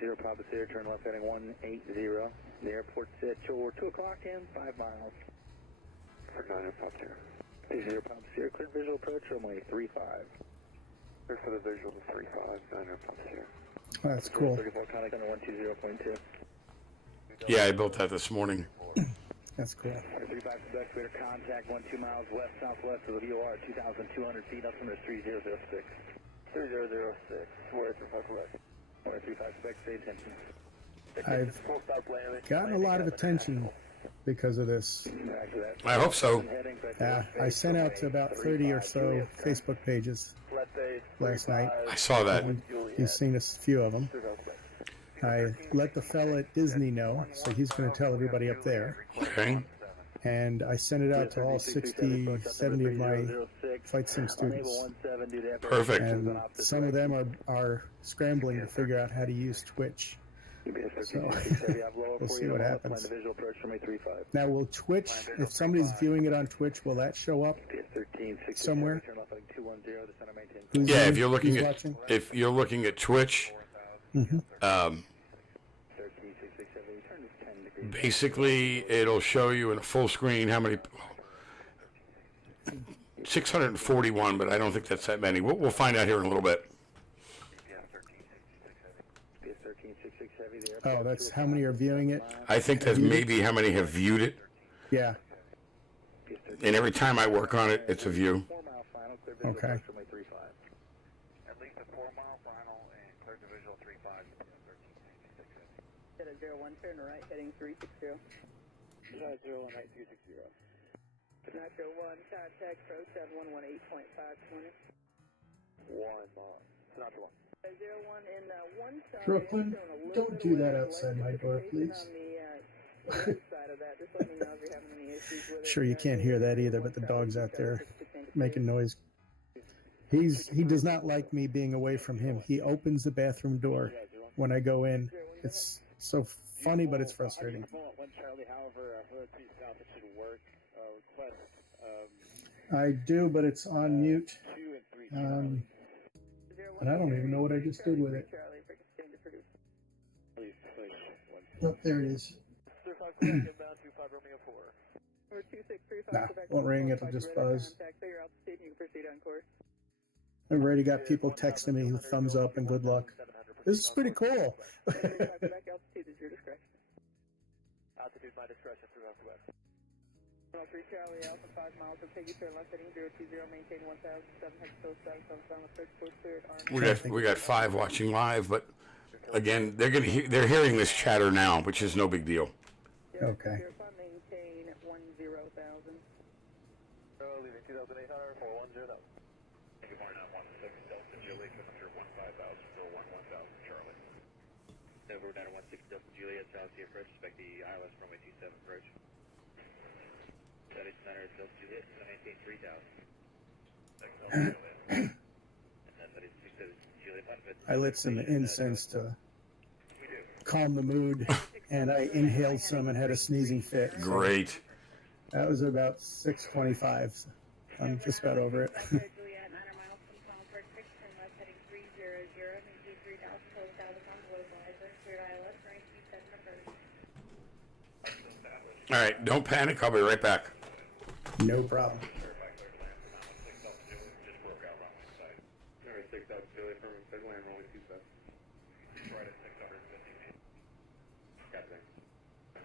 0 Papa Sierra, turn left heading 180. The airport's at your 2 o'clock and 5 miles. For 9 Papa Sierra. 0 Papa Sierra, clear visual approach, runway 35. Clear for the visual to 35, 9 Papa Sierra. That's cool. 34 contact under 120.2. Yeah, I built that this morning. That's cool. 35 excavator contact 12 miles west southwest of the VOR, 2,200 feet. Altimeter 3006. 3006. Where is your Quebec? 35 spec, stay attention. I've gotten a lot of attention because of this. I hope so. Yeah, I sent out to about 30 or so Facebook pages last night. I saw that. You've seen a few of them. I let the fella at Disney know, so he's going to tell everybody up there. Okay. And I sent it out to all 60, 70 of my flight sim students. Perfect. And some of them are scrambling to figure out how to use Twitch. So we'll see what happens. Now, will Twitch, if somebody's viewing it on Twitch, will that show up somewhere? Yeah, if you're looking at Twitch, basically it'll show you in a full screen how many. 641, but I don't think that's that many. We'll find out here in a little bit. Oh, that's how many are viewing it? I think that's maybe how many have viewed it. Yeah. And every time I work on it, it's a view. Okay. At least a 4-mile final and clear to visual 35. Set a 01, turn right, heading 360. 01 right 260. Nitro 1, contact pro 7118.520. 1 mile. Not 1. 01 in 1 side. Brooklyn, don't do that outside my door, please. Sure, you can't hear that either, but the dog's out there making noise. He does not like me being away from him. He opens the bathroom door when I go in. It's so funny, but it's frustrating. I do, but it's on mute. And I don't even know what I just did with it. Oh, there it is. Nah, won't ring, it'll just buzz. I've already got people texting me with thumbs up and good luck. This is pretty cool. Altitude by discretion throughout the west. 3 Charlie Alpha 5 miles of Peggy turn left heading 020, maintain 1007 hexos We got 5 watching live, but again, they're hearing this chatter now, which is no big deal. Okay. Maintain 10,000. Leaving 2,800 for 10,000. Good morning, 16 Delta Juliet, temperature 15,000, still 1000 Charlie. Over down to 16 Delta Juliet, South Sea approach, expect the ILS runway 27 approach. That is Center Delta Juliet, maintain 3,000. I lit some incense to calm the mood, and I inhaled some and had a sneezing fit. So Great. that was about 6:25. So I'm just about over it. All right, don't panic. I'll be right back. No problem.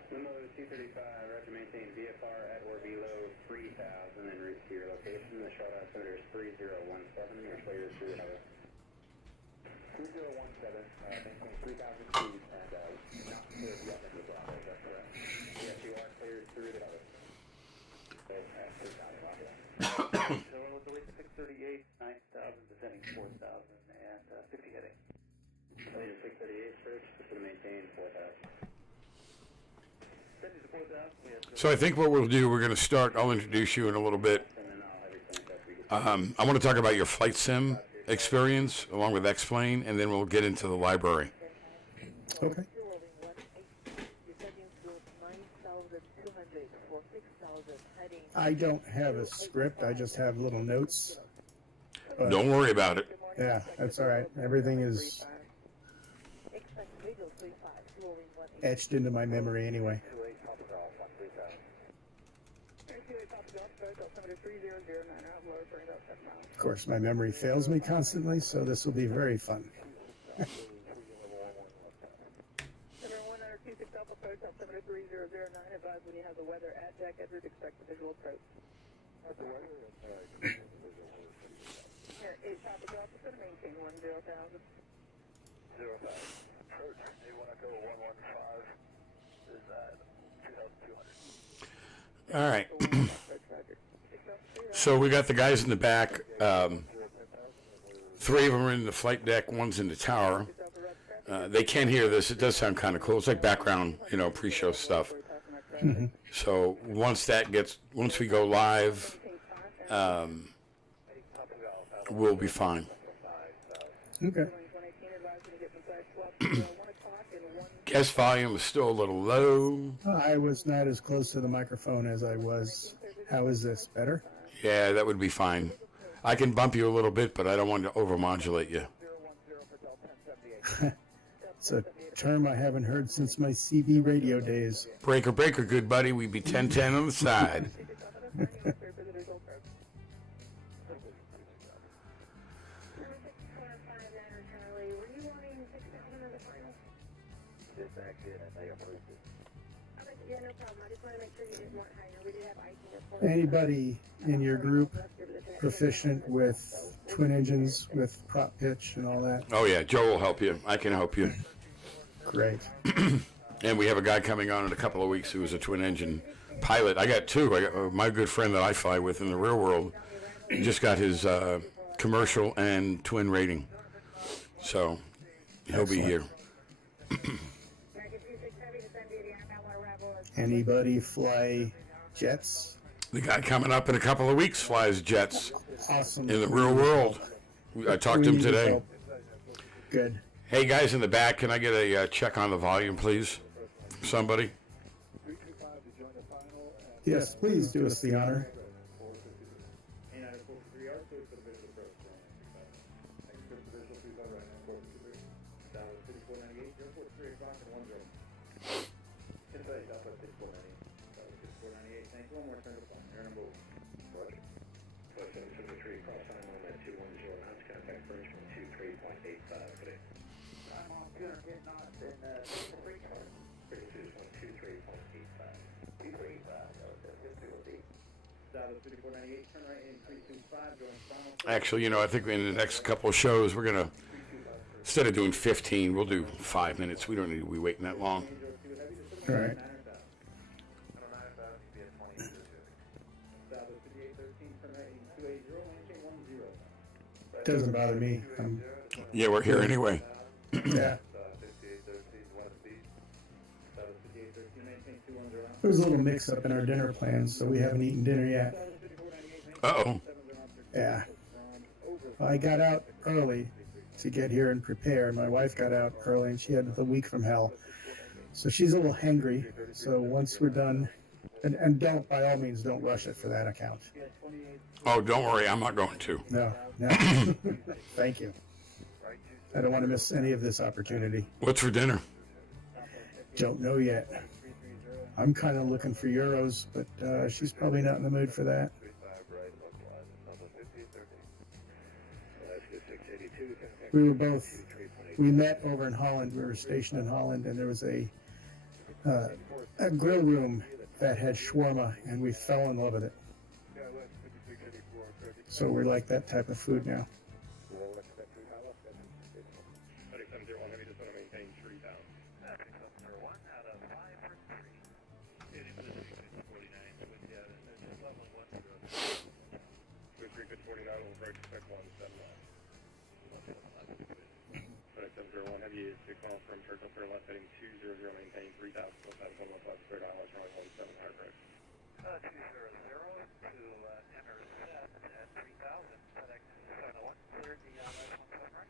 Limo 235, roger, maintain VFR at or below 3,000 en route to your location. The short altimeter is 3017. Your clear is through another 3017, maintain 3,000 feet and not cleared yet in the block. Is that correct? Yes, you are cleared through the other. So with the weight to 638, 9,000, descending 4,000 and 50 heading. Leader 638, search, just to maintain 4,000. So I think what we'll do, we're going to start. I'll introduce you in a little bit. I want to talk about your flight sim experience along with X-Plane, and then we'll get into the library. Okay. I don't have a script. I just have little notes. Don't worry about it. Yeah, that's all right. Everything is etched into my memory anyway. Of course, my memory fails me constantly, so this will be very fun. Advise when you have the weather at Jack Edward, expect a visual approach. Here, 8 topic officer, maintain 10,000. 05. Approach, they want to go 115, is at 2,200. All right. So we got the guys in the back. 3 of them are in the flight deck. 1's in the tower. They can't hear this. It does sound kind of cool. It's like background, pre-show stuff. Mm-hmm. So once we go live, we'll be fine. Okay. Guest volume is still a little low. I was not as close to the microphone as I was. How is this? Better? Yeah, that would be fine. I can bump you a little bit, but I don't want to overmodulate you. It's a term I haven't heard since my CB radio days. Breaker, good buddy. We'd be 10-10 on the side. Anybody in your group proficient with twin engines, with prop pitch and all that? Oh, yeah. Joe will help you. I can help you. Great. And we have a guy coming on in a couple of weeks who is a twin engine pilot. I got 2. I got my good friend that I fly with in the real world. He just got his commercial and twin rating. So he'll be here. Anybody fly jets? The guy coming up in a couple of weeks flies jets Awesome. in the real world. I talked to him today. Good. Hey, guys in the back, can I get a check on the volume, please? Somebody? Yes, please do us the honor. Actually, I think in the next couple of shows, we're going to, instead of doing 15, we'll do 5 minutes. We don't need to be waiting that long. All right. Doesn't bother me. Yeah, we're here anyway. Yeah. There was a little mix-up in our dinner plans, so we haven't eaten dinner yet. Uh-oh. Yeah. I got out early to get here and prepare. My wife got out early, and she had the week from hell. So she's a little hangry. So once we're done, and don't, by all means, don't rush it for that account. Oh, don't worry. I'm not going to. No. Thank you. I don't want to miss any of this opportunity. What's for dinner? Don't know yet. I'm kind of looking for euros, but she's probably not in the mood for that. We met over in Holland. We were stationed in Holland, and there was a grill room that had shawarma, and we fell in love with it. So we like that type of food now. Have you to call from Churchill for left heading 200, maintain 3,000, 115, square dollars, runway 17 hard road. 200 to intercept at 3,000, FedEx 701, cleared the last 17 right.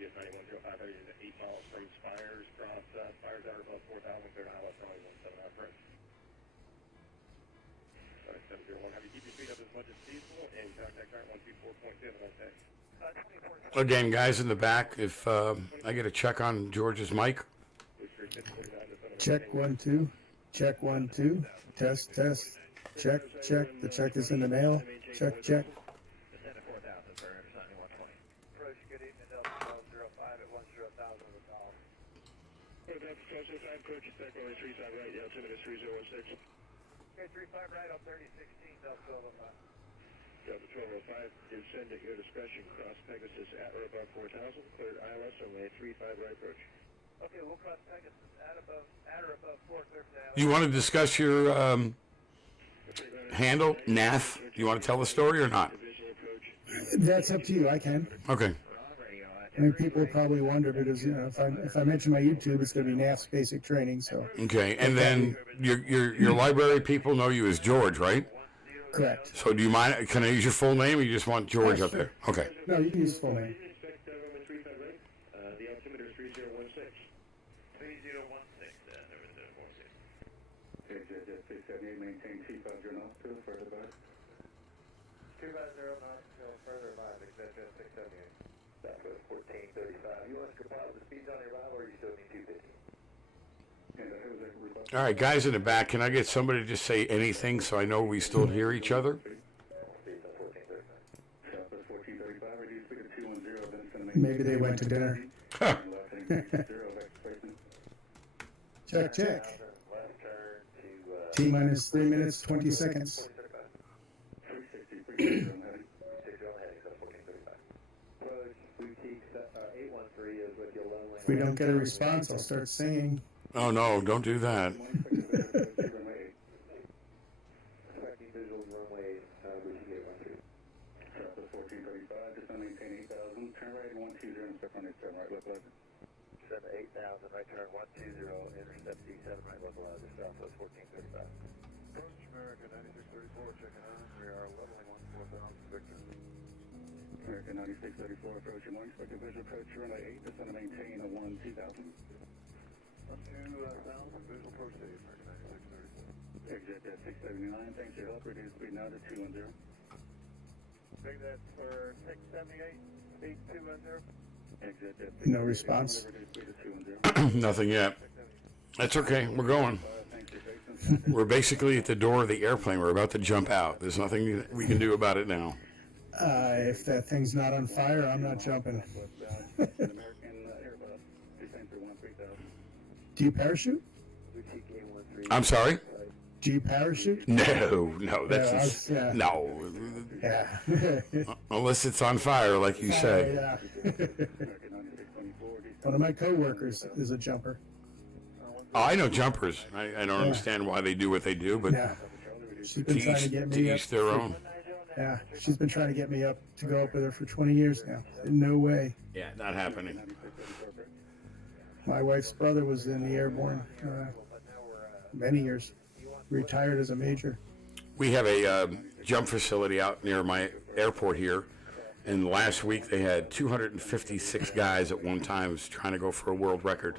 US 9105, heading to 8 miles from Spires, cross Spires out above 4,000, clear to Highway runway 17 hard road. 701, have you keep your speed up as much as feasible and contact chart 124.2, okay. 24 Again, guys in the back, if I get a check on George's mic. Check 1 2. Check 1 2. Test test. Check check. The check is in the mail. Check check. Descend to 4,000 for Sunny 120. Approach, good evening, Delta 05 at 10,000 with a call. Hey, Delta 1205, approach at Echo 35 right, altimeter 3016. Okay, 35 right on 3016, Delta 1205. Delta 1205, descend at your discretion, cross Pegasus at or above 4,000, cleared ILS, runway 35 right approach. Okay, we'll cross Pegasus at or above 4, clear for the You want to discuss your handle, NAF? Do you want to tell the story or not? That's up to you. I can. Okay. I mean, people probably wonder because if I mention my YouTube, it's going to be NAF's basic training. So Okay, and then your library people know you as George, right? correct. So do you mind? Can I use your full name, or you just want George Yeah, up sure. there? Okay. No, you can use full name. The altimeter is 3016. 3016, Okay, Jet 678, maintain T5 journal, further by. 250 knots, go further live, expect Jet 678. Southwest 1435. You want us to comply with the speeds on your arrival, or you still need 250? All right, guys in the back, can I get somebody to just say anything so I know we still hear each other? Speeds on 1435. Southwest 1435, reduce speed to 210, then send a Maybe they went to dinner. Huh. Check check. Left turn to, T minus 3 minutes 20 seconds. 360, heading, so 1435. Approach, boutique, 813 is with your lonely. If we don't get a response, I'll start singing. Oh no, don't do that. Expecting visuals, runway, boutique 813. Southwest 1435, descend maintain 8,000, turn right 120, and step on 87 right, left 11. Descend to 8,000, right turn 120, intercept D7 right level out of Southwest 1435. Approach America 9634, checking on. We are leveling 14,000 Victor. America 9634, approach your morning, expected visual approach, runway 8, descend to maintain a 2000. 2,000, visual approach to America 9634. Exit at 679, thanks for your help, reduce speed now to 210. Take that for 678, speed 210. Exit at No response. reduce speed to 210. Nothing yet. That's okay. We're going. Thanks for your patience. We're basically at the door of the airplane. We're about to jump out. There's nothing we can do about it now. If that thing's not on fire, I'm not jumping. Westbound, American Airbus, descend for 13,000. Do you parachute? Boutique 813. I'm sorry? Do you parachute? No, that's Yeah, no. Yeah. Unless it's on fire, like you say. Yeah. American 9624, One of my coworkers is a jumper. Oh, I know jumpers. I don't understand why they do what they do, but Yeah. She's been to trying to each, get to me up. each their own. Yeah, she's been trying to get me up to go up with her for 20 years now. No way. Yeah, not happening. My wife's brother was in the airborne many years. Retired as a major. We have a jump facility out near my airport here, and last week they had 256 guys at one time was trying to go for a world record.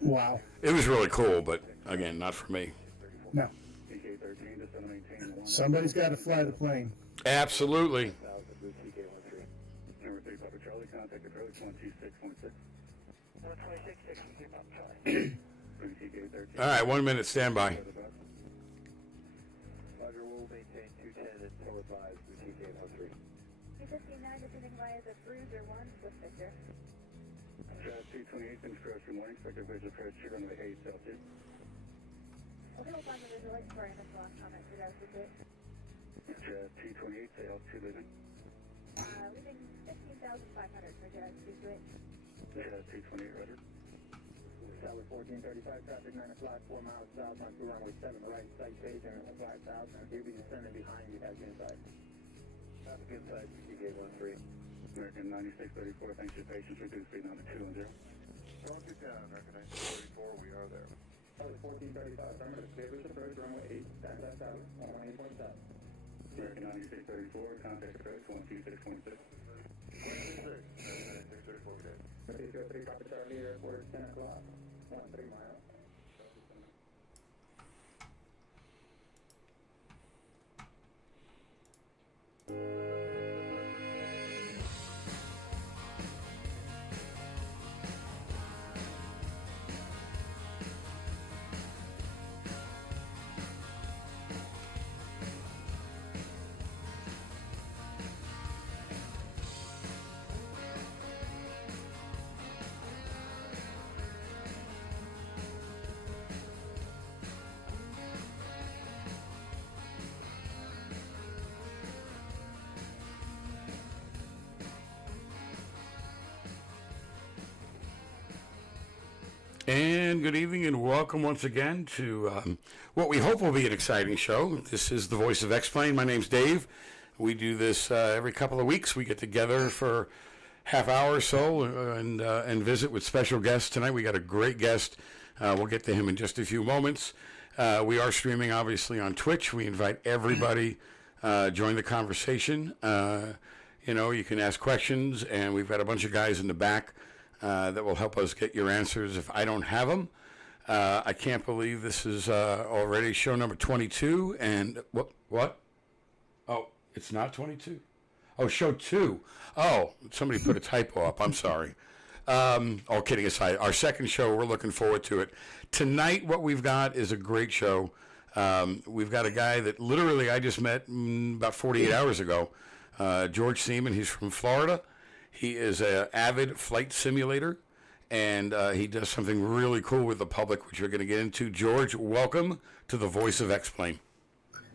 Wow. It was really cool, but again, not for me. No. Somebody's got to fly the plane. Absolutely. Number 3, Papa Charlie, contact approach 126.6. 126, Papa Charlie. Boutique 813. All right, 1 minute standby. Roger, we'll maintain 210 and forward live, boutique 813. 259, descending via the Bruiser 1, Swift Victor. 228, thanks for your morning, expected visual approach, runway 8, altitude. Okay, we'll find the visual light for MS last comment to guys with it. 228, say altitude leaving. Leaving 15,500 for Jazz to switch. 228, roger. Tower 1435, traffic 9 o'clock, 4 miles south onto runway 7 right, site phase area 5,000. He'll be descending behind you, has inside. Traffic inside, boutique 813. American 9634, thanks for your patience, reduce speed now to 210. Going to town, American 9634, we are there. Tower 1435, affirmative, clear approach, runway 8, stand by tower, 118.7. American 9634, contact approach 126.6. 9634, good. 303, Papa Charlie, airport, 10 o'clock, 13 miles. And good evening and welcome once again to what we hope will be an exciting show. This is the Voice of X-Plane. My name's Dave. We do this every couple of weeks. We get together for half hour or so and visit with special guests. Tonight we got a great guest. We'll get to him in just a few moments. We are streaming obviously on Twitch. We invite everybody join the conversation. You can ask questions, and we've got a bunch of guys in the back that will help us get your answers if I don't have them. I can't believe this is already show number 22. And what? Oh, it's not 22. Oh, show 2. Oh, somebody put a typo up. I'm sorry. All kidding aside, our second show, we're looking forward to it. Tonight, what we've got is a great show. We've got a guy that literally I just met about 48 hours ago, George Seaman. He's from Florida. He is an avid flight simulator, and he does something really cool with the public, which we're going to get into. George, welcome to the Voice of X-Plane.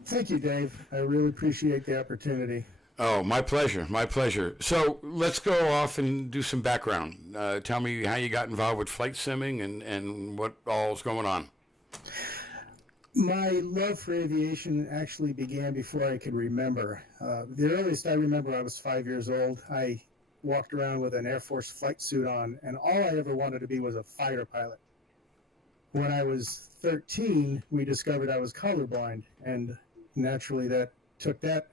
Thank you, Dave. I really appreciate the opportunity. Oh, my pleasure, my pleasure. So let's go off and do some background. Tell me how you got involved with flight simming and what all's going on. My love for aviation actually began before I could remember. The earliest I remember, I was 5 years old. I walked around with an Air Force flight suit on, and all I ever wanted to be was a fighter pilot. When I was 13, we discovered I was colorblind, and naturally that took that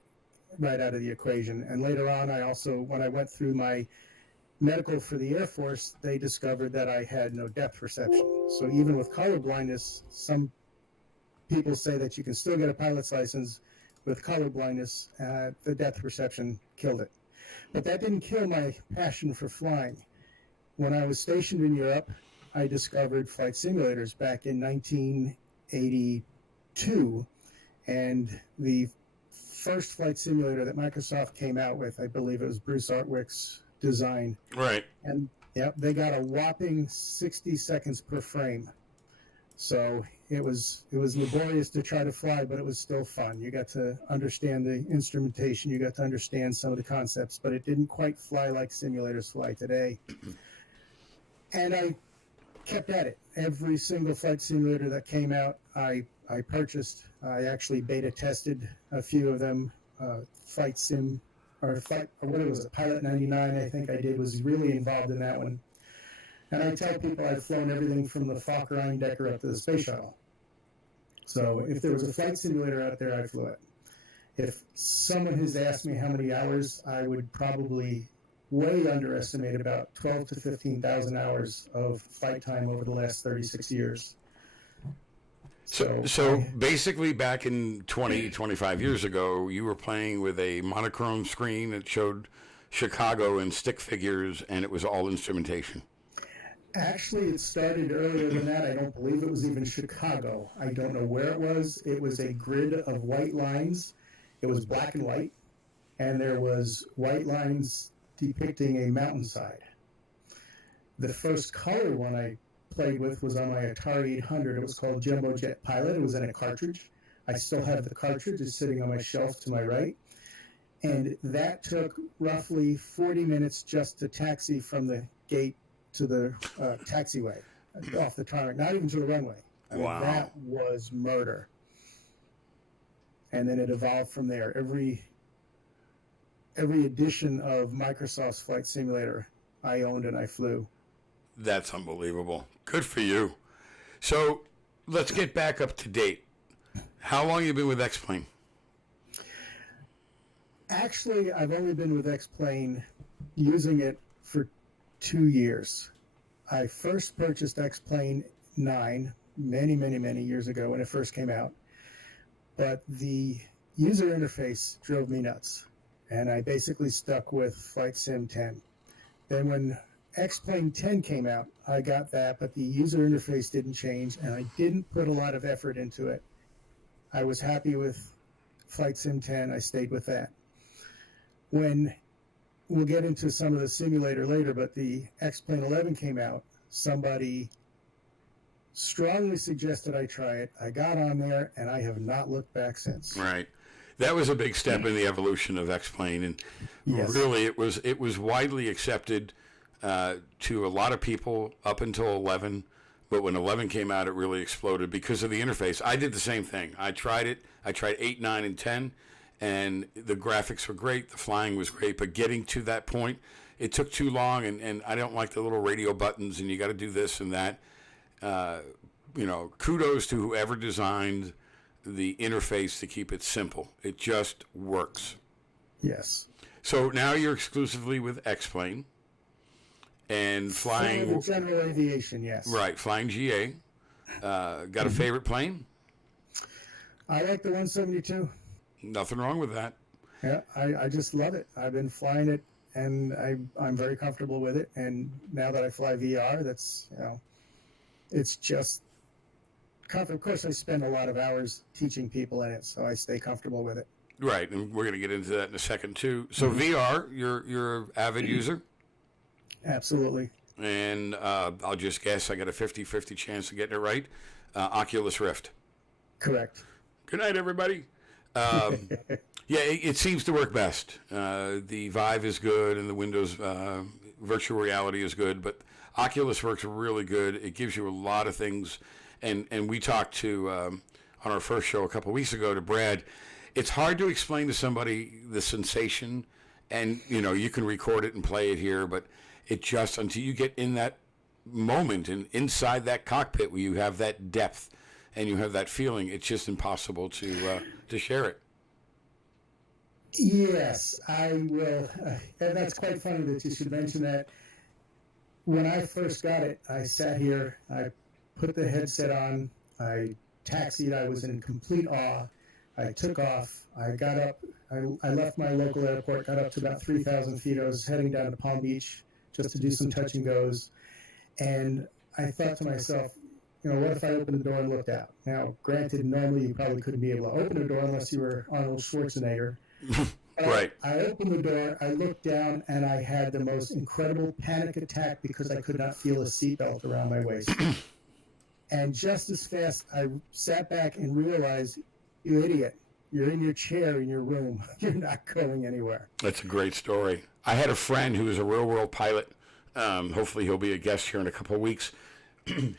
right out of the equation. And later on, when I went through my medical for the Air Force, they discovered that I had no depth perception. So even with color blindness, some people say that you can still get a pilot's license with color blindness. The depth perception killed it. But that didn't kill my passion for flying. When I was stationed in Europe, I discovered flight simulators back in 1982. And the first flight simulator that Microsoft came out with, I believe it was Bruce Artwick's design. Right. And they got a whopping 60 seconds per frame. So it was laborious to try to fly, but it was still fun. You got to understand the instrumentation, you got to understand some of the concepts, but it didn't quite fly like simulators fly today. And I kept at it. Every single flight simulator that came out, I purchased. I actually beta tested a few of them. Pilot 99, I think I did, was really involved in that one. And I tell people I've flown everything from the Fokker Eindecker up to the space shuttle. So if there was a flight simulator out there, I flew it. If someone has asked me how many hours, I would probably way underestimate about 12 to 15,000 hours of flight time over the last 36 years. So basically back in 25 years ago, you were playing with a monochrome screen that showed Chicago and stick figures, and it was all instrumentation. Actually, it started earlier than that. I don't believe it was even Chicago. I don't know where it was. It was a grid of white lines. It was black and white, and there was white lines depicting a mountainside. The first color one I played with was on my Atari 800. It was called Jumbo Jet Pilot. It was in a cartridge. I still have the cartridge. It's sitting on my shelf to my right. And that took roughly 40 minutes just to taxi from the gate to the taxiway, off the tarmac, not even to the runway. Wow. That was murder. And then it evolved from there. Every edition of Microsoft's Flight Simulator I owned and I flew. That's unbelievable. Good for you. So let's get back up to date. How long have you been with X-Plane? Actually, I've only been with X-Plane using it for 2 years. I first purchased X-Plane 9 many years ago when it first came out. But the user interface drove me nuts. And I basically stuck with Flight Sim 10. Then when X-Plane 10 came out, I got that, but the user interface didn't change, and I didn't put a lot of effort into it. I was happy with Flight Sim 10. I stayed with that. When we'll get into some of the simulator later, but the X-Plane 11 came out, somebody strongly suggested I try it. I got on there, and I have not looked back since. Right. That was a big step in the evolution of X-Plane, and Yes. really it was widely accepted to a lot of people up until 11, But when 11 came out, it really exploded because of the interface. I did the same thing. I tried it. I tried 8, 9, and 10, and the graphics were great. The flying was great. But getting to that point, it took too long, and I don't like the little radio buttons, and you got to do this and that. Kudos to whoever designed the interface to keep it simple. It just works. Yes. So now you're exclusively with X-Plane and flying... with general aviation, yes. Right, flying GA. Got a favorite plane? I like the 172. Nothing wrong with that. Yeah, I just love it. I've been flying it, and I'm very comfortable with it. And now that I fly VR, that's, it's just comfort. Of course, I spend a lot of hours teaching people in it, so I stay comfortable with it. Right, and we're going to get into that in a second too. So VR, you're an avid user? Absolutely. And I'll just guess I got a 50-50 chance of getting it right. Oculus Rift. Correct. Good night, everybody. Yeah, it seems to work best. The Vive is good, and the Windows virtual reality is good, but Oculus works really good. It gives you a lot of things, and we talked to on our first show a couple weeks ago to Brad. It's hard to explain to somebody the sensation, and you can record it and play it here, but it just, until you get in that moment and inside that cockpit where you have that depth and you have that feeling, it's just impossible to share it. Yes, I will. And that's quite funny that you should mention that. When I first got it, I sat here, I put the headset on, I taxied, I was in complete awe. I took off, I got up, I left my local airport, got up to about 3,000 feet. I was heading down to Palm Beach just to do some touch and goes. And I thought to myself, what if I opened the door and looked out? Now, granted, normally you probably couldn't be able to open a door unless you were Arnold Schwarzenegger. Right. I opened the door, I looked down, and I had the most incredible panic attack because I could not feel a seatbelt around my waist. And just as fast, I sat back and realized, you idiot, you're in your chair in your room. You're not going anywhere. That's a great story. I had a friend who was a real-world pilot. Hopefully he'll be a guest here in a couple of weeks.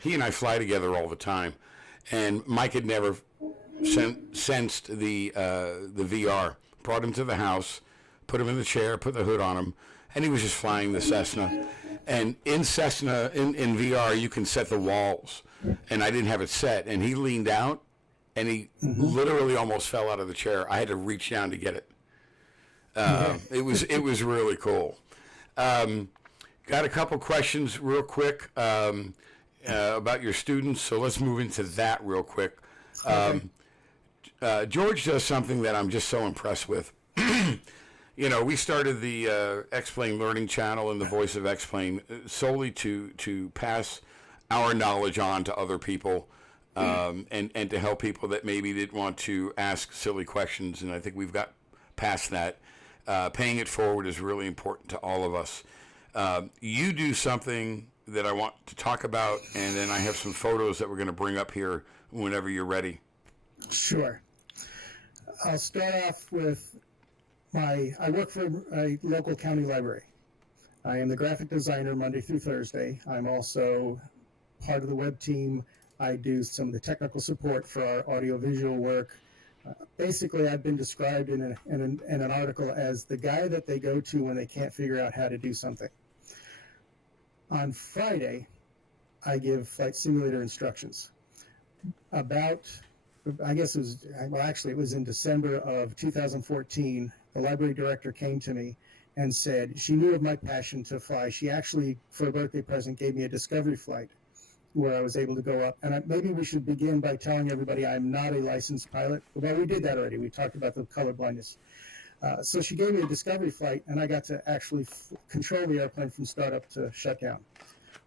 He and I fly together all the time. And Mike had never sensed the VR. Brought him to the house, put him in the chair, put the hood on him, and he was just flying the Cessna. And in Cessna, in VR, you can set the walls. And I didn't have it set. And he leaned out, and he literally almost fell out of the chair. I had to reach down to get it. It was really cool. Got a couple questions real quick about your students, so let's move into that real quick. George does something that I'm just so impressed with. We started the X-Plane Learning Channel and the Voice of X-Plane solely to pass our knowledge on to other people and to help people that maybe didn't want to ask silly questions, and I think we've got past that. Paying it forward is really important to all of us. You do something that I want to talk about, and then I have some photos that we're going to bring up here whenever you're ready. Sure. I'll start off with I work for a local county library. I am the graphic designer Monday through Thursday. I'm also part of the web team. I do some of the technical support for our audiovisual work. Basically, I've been described in an article as the guy that they go to when they can't figure out how to do something. On Friday, I give flight simulator instructions. I guess it was in December of 2014, the library director came to me and said she knew of my passion to fly. She actually, for a birthday present, gave me a discovery flight where I was able to go up. And maybe we should begin by telling everybody I'm not a licensed pilot. Well, we did that already. We talked about the color blindness. So she gave me a discovery flight, and I got to actually control the airplane from startup to shutdown.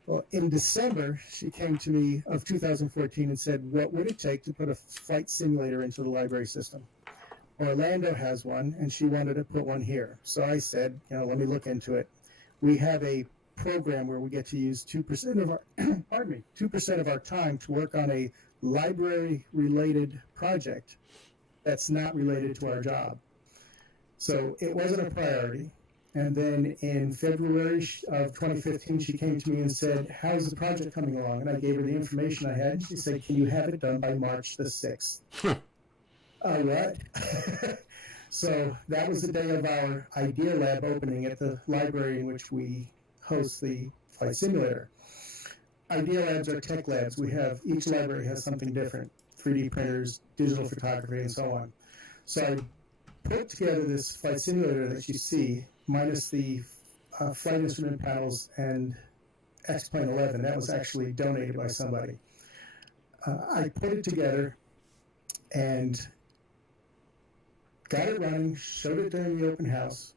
Well, in December, she came to me of 2014 and said, what would it take to put a flight simulator into the library system? Orlando has one, and she wanted to put one here. So I said, let me look into it. We have a program where we get to use 2% of our, 2% of our time to work on a library-related project that's not related to our job. So it wasn't a priority. And then in February of 2015, she came to me and said, how's the project coming along? And I gave her the information I had. And she said, can you have it done by March the 6th? What? So that was the day of our Idea Lab opening at the library in which we host the flight simulator. Idea Labs are tech labs. Each library has something different, 3D printers, digital photography, and so on. So I put together this flight simulator that you see, minus the flight instrument panels and X-Plane 11. That was actually donated by somebody. I put it together and got it running, showed it during the open house,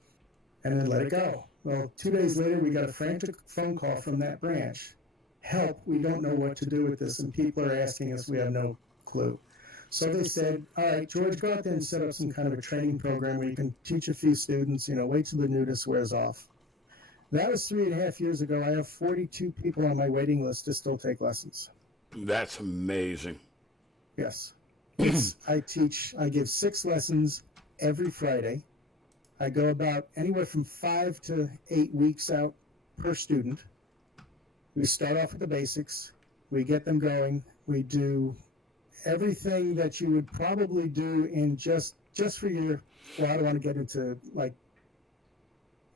and then let it go. Well, 2 days later, we got a frantic phone call from that branch. Help, we don't know what to do with this, and people are asking us, we have no clue. So they said, all right, George, go out there and set up some kind of a training program where you can teach a few students, wait till the nudist wears off. That was 3.5 years ago. I have 42 people on my waiting list to still take lessons. That's amazing. Yes. I give 6 lessons every Friday. I go about anywhere from 5 to 8 weeks out per student. We start off with the basics. We get them going. We do everything that you would probably do in just for your, well, I don't want to get into like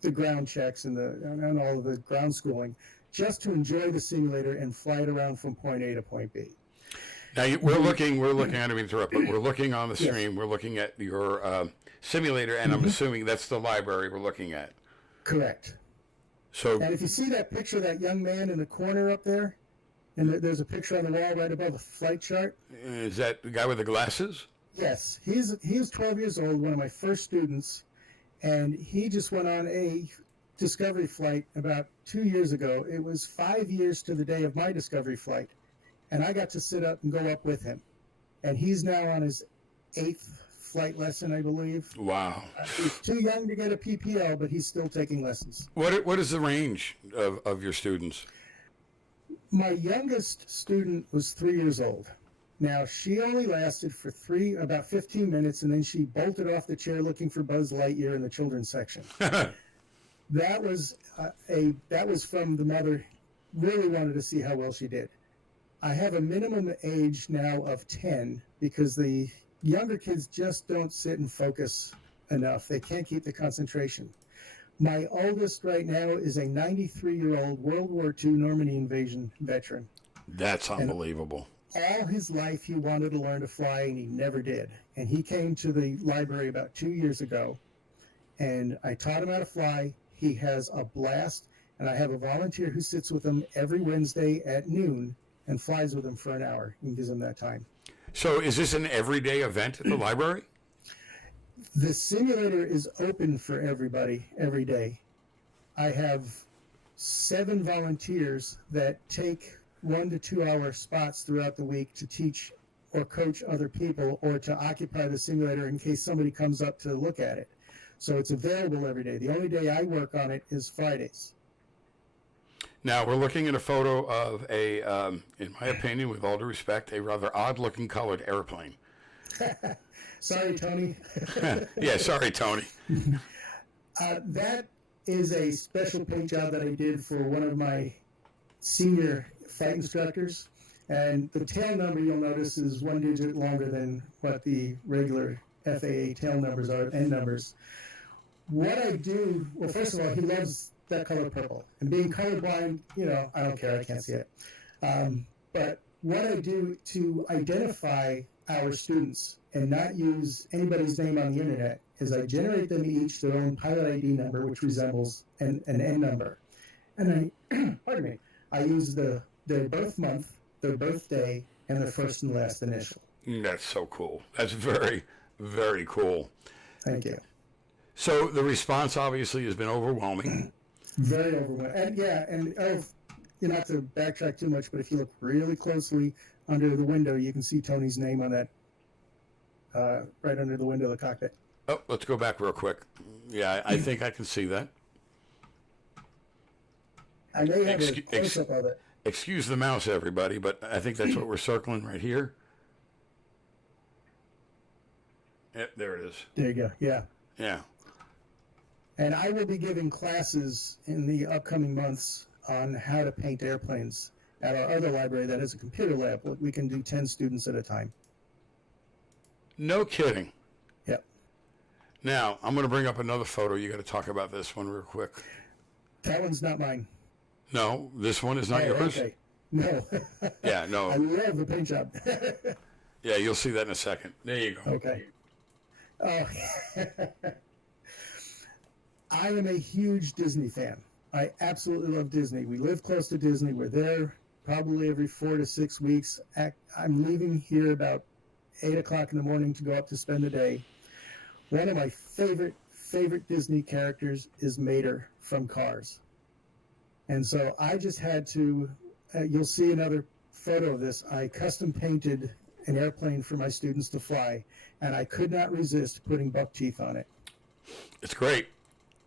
the ground checks and all of the ground schooling, just to enjoy the simulator and fly it around from point A to point B. Now we're looking, I don't mean to interrupt, but we're looking on the stream, we're looking at your simulator, and I'm assuming that's the library we're looking at. Correct. So, and if you see that picture of that young man in the corner up there, and there's a picture on the wall right above the flight chart. Is that the guy with the glasses? Yes. He was 12 years old, one of my first students, and he just went on a discovery flight about 2 years ago. It was 5 years to the day of my discovery flight. And I got to sit up and go up with him. And he's now on his 8th flight lesson, I believe. Wow. He's too young to get a PPL, but he's still taking lessons. What is the range of your students? My youngest student was 3 years old. Now, she only lasted for about 15 minutes, and then she bolted off the chair looking for Buzz Lightyear in the children's section. That was from the mother, really wanted to see how well she did. I have a minimum age now of 10 because the younger kids just don't sit and focus enough. They can't keep the concentration. My oldest right now is a 93-year-old World War II Normandy invasion veteran. That's unbelievable. And all his life he wanted to learn to fly, and he never did. And he came to the library about 2 years ago, and I taught him how to fly. He has a blast, and I have a volunteer who sits with him every Wednesday at noon and flies with him for an hour and gives him that time. So is this an everyday event at the library? The simulator is open for everybody every day. I have 7 volunteers that take 1 to 2 hour spots throughout the week to teach or coach other people or to occupy the simulator in case somebody comes up to look at it. So it's available every day. The only day I work on it is Fridays. Now, we're looking at a photo of a, in my opinion, with all due respect, a rather odd-looking colored airplane. Sorry, Tony. Yeah, sorry, Tony. That is a special paint job that I did for one of my senior flight instructors. And the tail number, you'll notice, is 1 digit longer than what the regular FAA tail numbers are, end numbers. What I do, well, first of all, he loves that color purple. And being colorblind, I don't care, I can't see it. But what I do to identify our students and not use anybody's name on the internet is I generate them each their own pilot ID number, which resembles an N number. And pardon me, I use their birth month, their birthday, and their first and last initial. That's so cool. That's very, very cool. Thank you. So the response obviously has been overwhelming. Very overwhelming. And not to backtrack too much, but if you look really closely under the window, you can see Tony's name on that, right under the window of the cockpit. Oh, let's go back real quick. Yeah, I think I can see that. I may have a close-up of it. Excuse the mouse, everybody, but I think that's what we're circling right here. Yep, there it is. There you go, yeah. Yeah. And I will be giving classes in the upcoming months on how to paint airplanes at our other library that is a computer lab. We can do 10 students at a time. No kidding. Yep. Now, I'm going to bring up another photo. You got to talk about this one real quick. That one's not mine. No, this one is not yours? Okay. No. Yeah, no. I love the paint job. Yeah, you'll see that in a second. There you go. Okay. Oh. I am a huge Disney fan. I absolutely love Disney. We live close to Disney. We're there probably every 4 to 6 weeks. I'm leaving here about 8 o'clock in the morning to go up to spend the day. One of my favorite Disney characters is Mater from Cars. And so I just had to, you'll see another photo of this. I custom painted an airplane for my students to fly, and I could not resist putting buck teeth on it. It's great.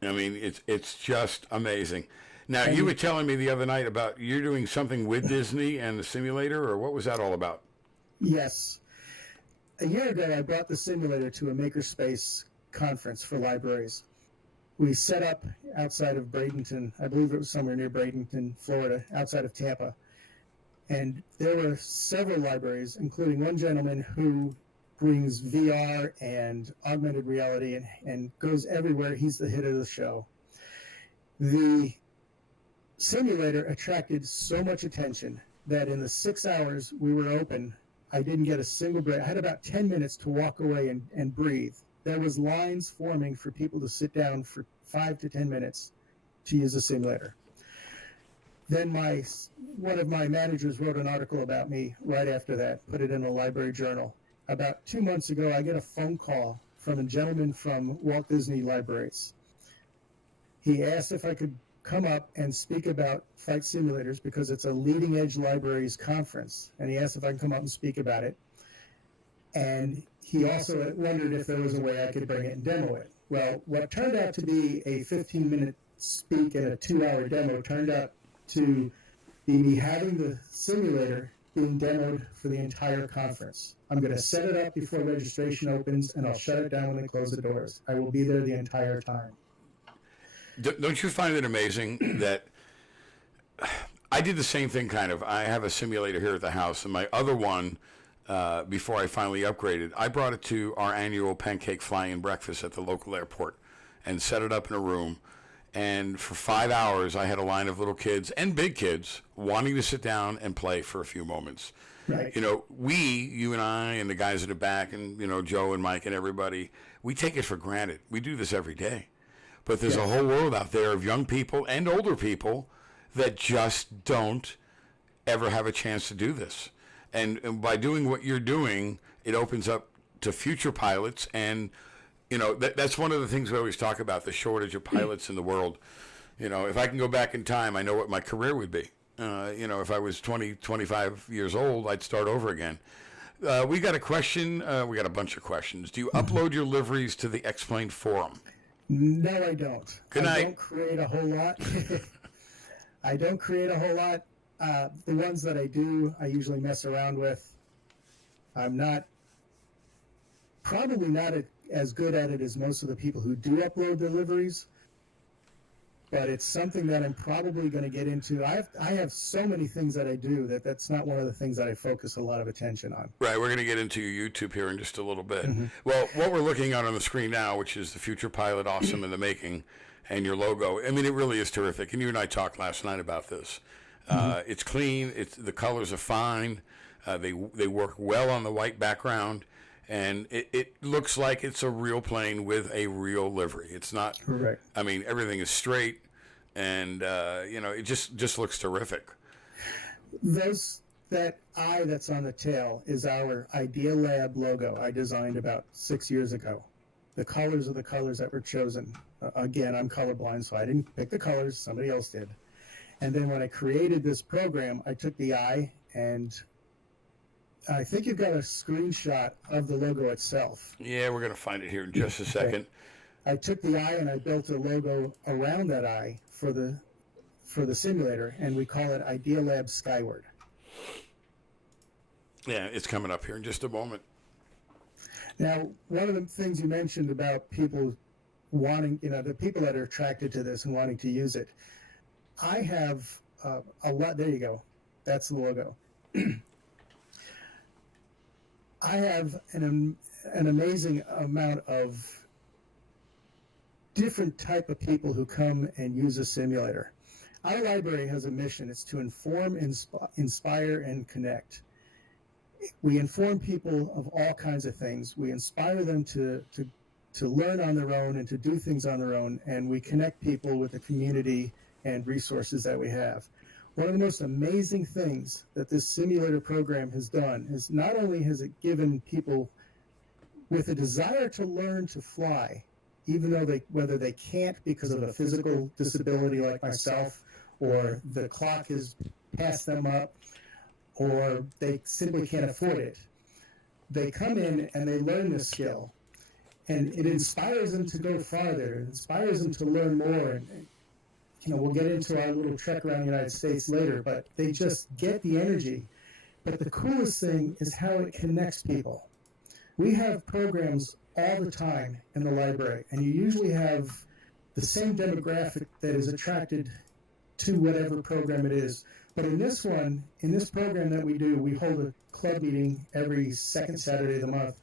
I mean, it's just amazing. Now, you were telling me the other night about you're doing something with Disney and the simulator, or what was that all about? Yes. A year ago, I brought the simulator to a makerspace conference for libraries. We set up outside of Bradenton, I believe it was somewhere near Bradenton, Florida, outside of Tampa. And there were several libraries, including one gentleman who brings VR and augmented reality and goes everywhere. He's the hit of the show. The simulator attracted so much attention that in the 6 hours we were open, I didn't get a single break. I had about 10 minutes to walk away and breathe. There was lines forming for people to sit down for 5 to 10 minutes to use the simulator. Then one of my managers wrote an article about me right after that, put it in a library journal. About 2 months ago, I get a phone call from a gentleman from Walt Disney Libraries. He asked if I could come up and speak about flight simulators because it's a leading edge libraries conference. And he asked if I could come up and speak about it. And he also wondered if there was a way I could bring it and demo it. Well, what turned out to be a 15-minute speak and a 2-hour demo turned out to be me having the simulator being demoed for the entire conference. I'm going to set it up before registration opens, and I'll shut it down when they close the doors. I will be there the entire time. Don't you find it amazing that I did the same thing kind of? I have a simulator here at the house, and my other one, before I finally upgraded, I brought it to our annual pancake flying and breakfast at the local airport and set it up in a room. And for 5 hours, I had a line of little kids and big kids wanting to sit down and play for a few moments. Right. You know, you and I and the guys at the back and, you know, Joe and Mike and everybody, we take it for granted. We do this every day. But there's a whole world out there of young people and older people that just don't ever have a chance to do this. And by doing what you're doing, it opens up to future pilots. And, you know, that's one of the things we always talk about, the shortage of pilots in the world. You know, if I can go back in time, I know what my career would be. You know, if I was 20, 25 years old, I'd start over again. We got a question. We got a bunch of questions. Do you upload your liveries to the X-Plane forum? No, I don't. Good night. I don't create a whole lot. I don't create a whole lot. The ones that I do, I usually mess around with. I'm probably not as good at it as most of the people who do upload their liveries, but it's something that I'm probably going to get into. I have so many things that I do that's not one of the things that I focus a lot of attention on. Right, we're going to get into your YouTube here in just a little bit. Mm-hmm. Well, what we're looking at on the screen now, which is the Future Pilot Awesome in the Making, and your logo, I mean, it really is terrific. And you and I talked last night about this. It's clean. The colors are fine. They work well on the white background. And it looks like it's a real plane with a real livery. It's not, Correct. I mean, everything is straight, and, you know, it just looks terrific. That eye that's on the tail is our Idea Lab logo I designed about 6 years ago. The colors are the colors that were chosen. Again, I'm colorblind, so I didn't pick the colors. Somebody else did. And then when I created this program, I took the eye, and I think you've got a screenshot of the logo itself. Yeah, we're going to find it here in just a second. I took the eye and I built a logo around that eye for the simulator, and we call it Idea Lab Skyward. Yeah, it's coming up here in just a moment. Now, one of the things you mentioned about people wanting, the people that are attracted to this and wanting to use it. I have a lot. There you go. That's the logo. I have an amazing amount of different type of people who come and use a simulator. Our library has a mission. It's to inform, inspire, and connect. We inform people of all kinds of things. We inspire them to learn on their own and to do things on their own, and we connect people with the community and resources that we have. One of the most amazing things that this simulator program has done is not only has it given people with a desire to learn to fly, even though whether they can't because of a physical disability like myself, or the clock has passed them up, or they simply can't afford it. They come in and they learn this skill, and it inspires them to go farther. It inspires them to learn more. And we'll get into our little trek around the United States later, but they just get the energy. But the coolest thing is how it connects people. We have programs all the time in the library, and you usually have the same demographic that is attracted to whatever program it is. But in this program that we do, we hold a club meeting every second Saturday of the month.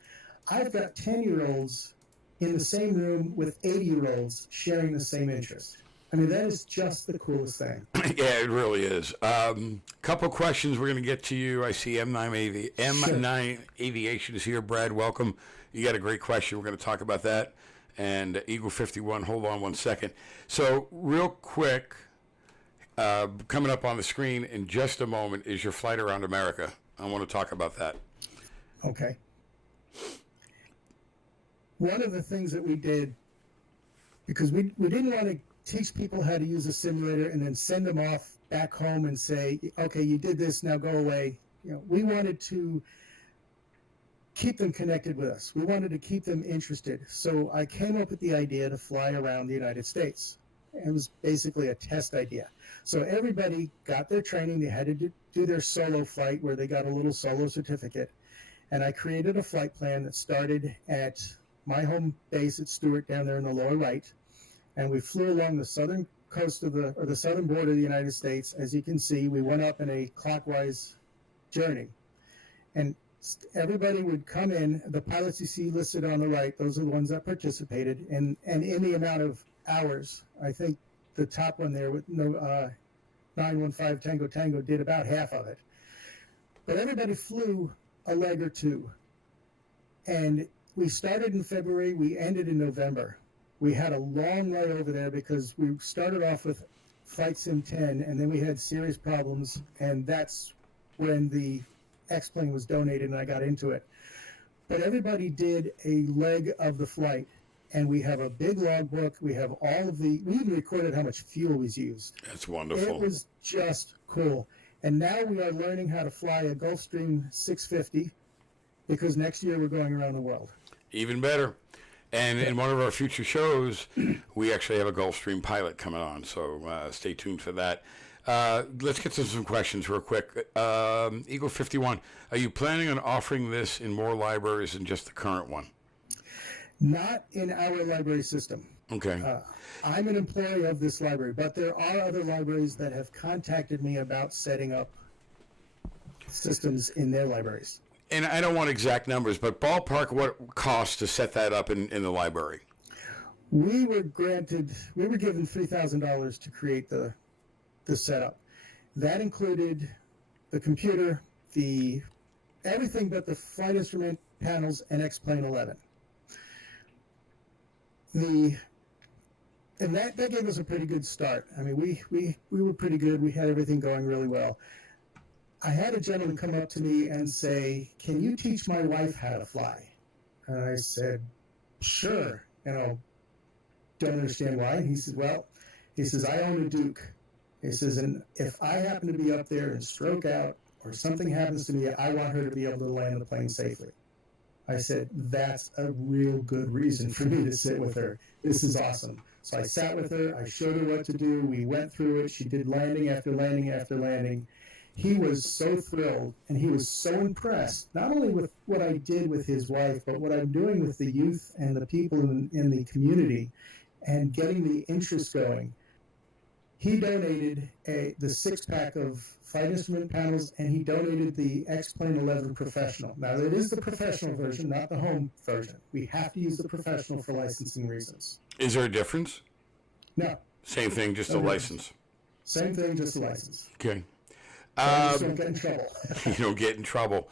I've got 10-year-olds in the same room with 80-year-olds sharing the same interest. I mean, that is just the coolest thing. Yeah, it really is. Couple questions we're going to get to you. I see M9 Aviation is here. Brad, welcome. You got a great question. We're going to talk about that. And Eagle 51, hold on one second. So real quick, coming up on the screen in just a moment is your flight around America. I want to talk about that. Okay. One of the things that we did, because we didn't want to teach people how to use a simulator and then send them off back home and say, okay, you did this, now go away. We wanted to keep them connected with us. We wanted to keep them interested. So I came up with the idea to fly around the United States. It was basically a test idea. So everybody got their training. They had to do their solo flight where they got a little solo certificate. And I created a flight plan that started at my home base at Stewart down there in the lower right. And we flew along the southern coast of the southern border of the United States. As you can see, we went up in a clockwise journey. And everybody would come in. The pilots you see listed on the right, those are the ones that participated. And in the amount of hours, I think the top one there with 915 Tango Tango did about half of it. But everybody flew a leg or two. And we started in February, we ended in November. We had a long ride over there because we started off with Flight Sim 10, and then we had serious problems, and that's when the X-plane was donated and I got into it. But everybody did a leg of the flight, and we have a big logbook. We have we even recorded how much fuel was used. That's wonderful. It was just cool. And now we are learning how to fly a Gulfstream 650 because next year we're going around the world. Even better. And in one of our future shows, we actually have a Gulfstream pilot coming on, so stay tuned for that. Let's get to some questions real quick. Eagle 51, are you planning on offering this in more libraries than just the current one? Not in our library system. Okay. I'm an employee of this library, but there are other libraries that have contacted me about setting up systems in their libraries. And I don't want exact numbers, but ballpark what it costs to set that up in the library? We were given $3,000 to create the setup. That included the computer, everything but the flight instrument panels and X-Plane 11. And that gave us a pretty good start. I mean, we were pretty good. We had everything going really well. I had a gentleman come up to me and say, "Can you teach my wife how to fly?" And I said, "Sure." Don't understand why. He said, I own a Duke. He says, and if I happen to be up there and stroke out or something happens to me, I want her to be able to land the plane safely. I said, that's a real good reason for me to sit with her. This is awesome. So I sat with her. I showed her what to do. We went through it. She did landing after landing after landing. he was so thrilled and he was so impressed, not only with what I did with his wife, but what I'm doing with the youth and the people in the community and getting the interest going. He donated the 6-pack of flight instrument panels, and he donated the X-Plane 11 Professional. Now, it is the professional version, not the home version. We have to use the professional for licensing reasons. Is there a difference? No. Same thing, just a license. Same thing, just a license. Okay. So you just don't get in trouble. You don't get in trouble.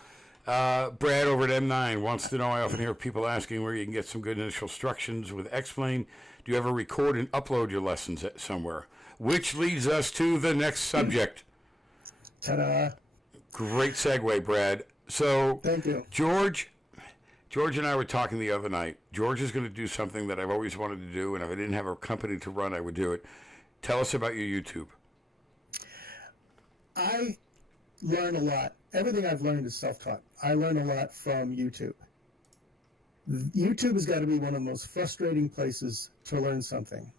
Brad over at M9 wants to know, I often hear people asking where you can get some good initial instructions with X-Plane. Do you ever record and upload your lessons somewhere? Which leads us to the next subject. Ta-da. Great segue, Brad. So, Thank you. George and I were talking the other night. George is going to do something that I've always wanted to do, and if I didn't have a company to run, I would do it. Tell us about your YouTube. I learn a lot. Everything I've learned is self-taught. I learn a lot from YouTube. YouTube has got to be one of the most frustrating places to learn something,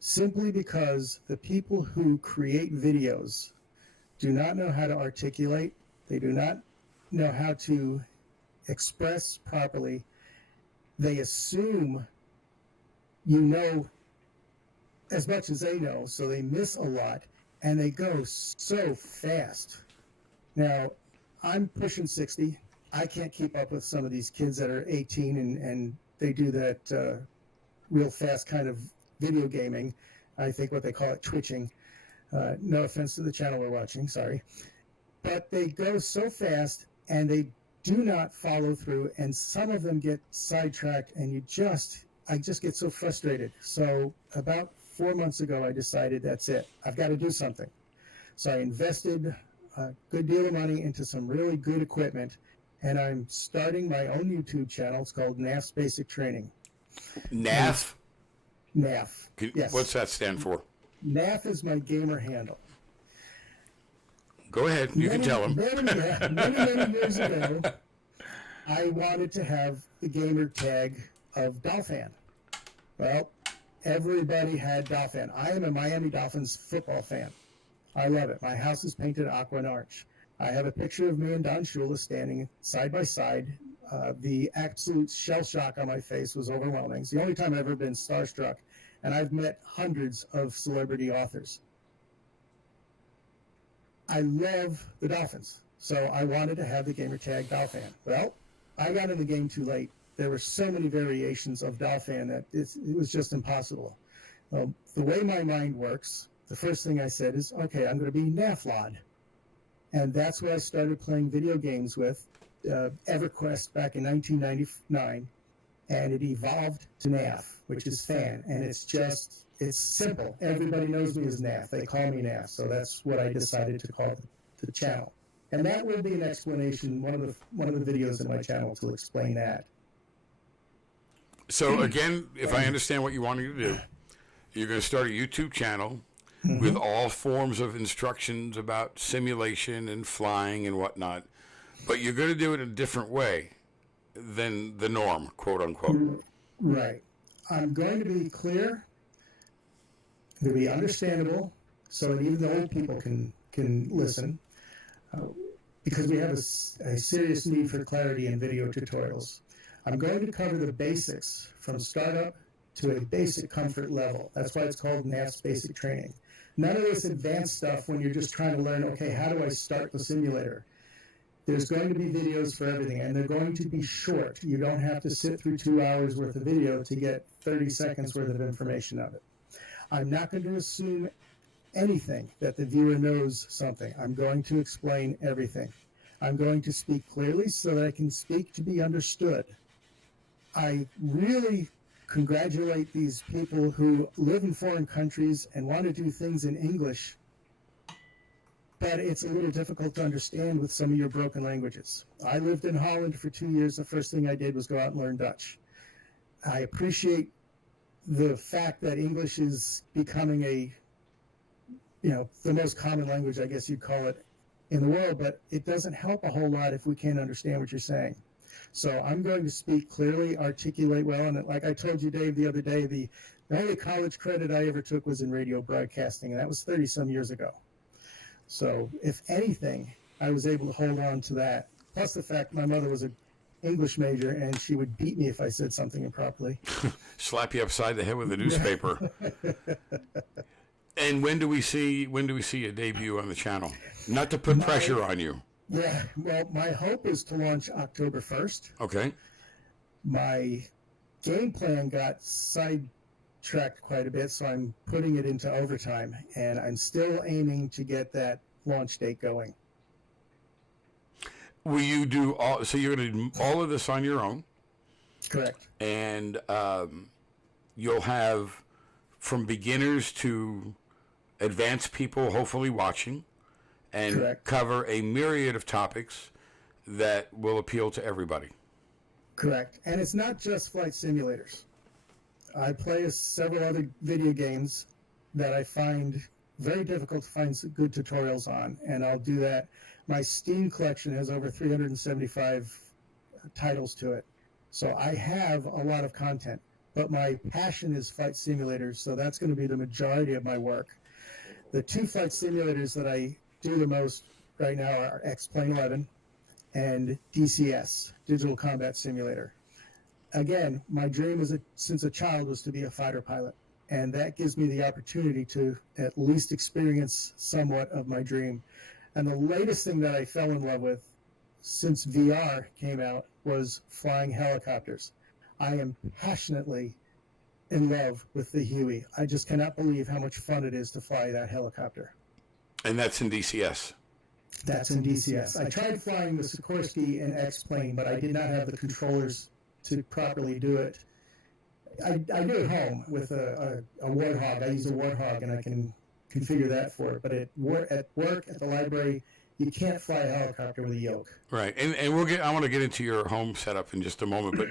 simply because the people who create videos do not know how to articulate. They do not know how to express properly. They assume you know as much as they know, so they miss a lot, and they go so fast. Now, I'm pushing 60. I can't keep up with some of these kids that are 18 and they do that real fast kind of video gaming. I think what they call it twitching. No offense to the channel we're watching, sorry. But they go so fast and they do not follow through, and some of them get sidetracked, and I just get so frustrated. So about 4 months ago, I decided that's it. I've got to do something. So I invested a good deal of money into some really good equipment, and I'm starting my own YouTube channel. It's called NAF's Basic Training. NAF? NAF, yes. What's that stand for? NAF is my gamer handle. Go ahead. You can tell them. Many years ago, I wanted to have the gamer tag of Dolphin. Well, everybody had Dolphin. I am a Miami Dolphins football fan. I love it. My house is painted aqua and arch. I have a picture of me and Don Shula standing side by side. The absolute shell shock on my face was overwhelming. It's the only time I've ever been starstruck, and I've met hundreds of celebrity authors. I love the Dolphins, so I wanted to have the gamer tag Dolphin. Well, I got in the game too late. There were so many variations of Dolphin that it was just impossible. The way my mind works, the first thing I said is, okay, I'm going to be Naflod. And that's what I started playing video games with, EverQuest back in 1999, and it evolved to NAF, which is fan, and it's simple. Everybody knows me as NAF. They call me NAF, so that's what I decided to call the channel. And that will be an explanation, one of the videos in my channel to explain that. So again, if I understand what you want to do, you're going to start a YouTube channel with all forms of instructions about simulation and flying and whatnot, but you're going to do it in a different way than the norm, quote unquote. Right. I'm going to be clear, to be understandable, so that even the old people can listen, because we have a serious need for clarity in video tutorials. I'm going to cover the basics from startup to a basic comfort level. That's why it's called NAF's Basic Training. None of this advanced stuff when you're just trying to learn, okay, how do I start the simulator? There's going to be videos for everything, and they're going to be short. You don't have to sit through 2 hours worth of video to get 30 seconds worth of information of it. I'm not going to assume anything that the viewer knows something. I'm going to explain everything. I'm going to speak clearly so that I can speak to be understood. I really congratulate these people who live in foreign countries and want to do things in English, but it's a little difficult to understand with some of your broken languages. I lived in Holland for 2 years. The first thing I did was go out and learn Dutch. I appreciate the fact that English is becoming the most common language, I guess you'd call it, in the world, but it doesn't help a whole lot if we can't understand what you're saying. So I'm going to speak clearly, articulate well, and like I told you, Dave, the other day, the only college credit I ever took was in radio broadcasting, and that was 30-some years ago. So if anything, I was able to hold on to that. Plus the fact my mother was an English major and she would beat me if I said something improperly. Slap you upside the head with a newspaper. And when do we see a debut on the channel? Not to put pressure on you. Yeah, well, my hope is to launch October 1st. Okay. My game plan got sidetracked quite a bit, so I'm putting it into overtime, and I'm still aiming to get that launch date going. Will you do all? So you're going to do all of this on your own, Correct. and you'll have from beginners to advanced people hopefully watching, and Correct. cover a myriad of topics that will appeal to everybody. Correct. And it's not just flight simulators. I play several other video games that I find very difficult to find some good tutorials on, and I'll do that. My Steam collection has over 375 titles to it. So I have a lot of content, but my passion is flight simulators, so that's going to be the majority of my work. The two flight simulators that I do the most right now are X-Plane 11 and DCS, Digital Combat Simulator. Again, my dream since a child was to be a fighter pilot, and that gives me the opportunity to at least experience somewhat of my dream. And the latest thing that I fell in love with since VR came out was flying helicopters. I am passionately in love with the Huey. I just cannot believe how much fun it is to fly that helicopter. And that's in DCS. That's in DCS. I tried flying the Sikorsky and X-Plane, but I did not have the controllers to properly do it. I do it home with a Warthog. I use a Warthog, and I can configure that for it. But at work, at the library, you can't fly a helicopter with a yoke. Right, and I want to get into your home setup in just a moment, but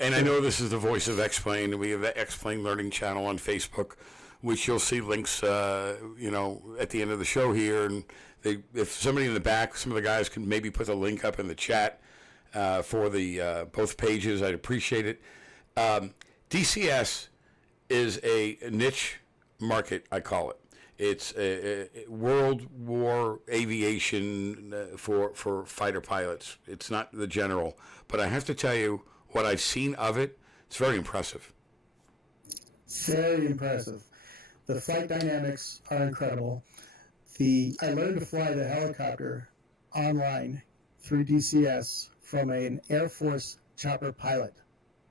and I know this is the voice of X-Plane, and we have the X-Plane Learning channel on Facebook, which you'll see links, at the end of the show here. And if somebody in the back, some of the guys can maybe put the link up in the chat for the both pages, I'd appreciate it. DCS is a niche market, I call it. It's a World War aviation for fighter pilots. It's not the general, but I have to tell you, what I've seen of it, it's very impressive. Very impressive. The flight dynamics are incredible. I learned to fly the helicopter online through DCS from an Air Force chopper pilot.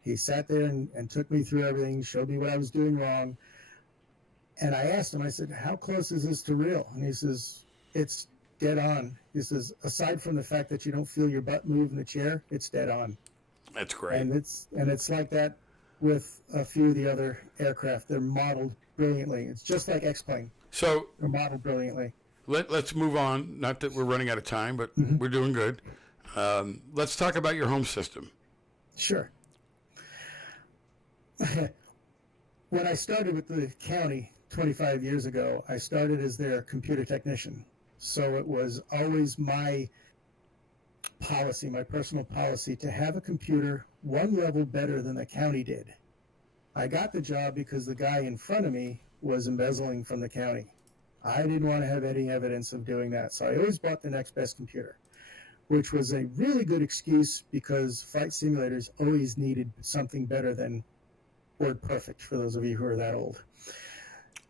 He sat there and took me through everything, showed me what I was doing wrong. And I asked him, I said, how close is this to real? And he says, it's dead on. He says, aside from the fact that you don't feel your butt move in the chair, it's dead on. That's great. And it's like that with a few of the other aircraft. They're modeled brilliantly. It's just like X-Plane. So they're modeled brilliantly. Let's move on. Not that we're running out of time, but we're doing good. Let's talk about your home system. Sure. When I started with the county 25 years ago, I started as their computer technician. So it was always my policy, my personal policy, to have a computer one level better than the county did. I got the job because the guy in front of me was embezzling from the county. I didn't want to have any evidence of doing that, so I always bought the next best computer, which was a really good excuse because flight simulators always needed something better than WordPerfect, for those of you who are that old.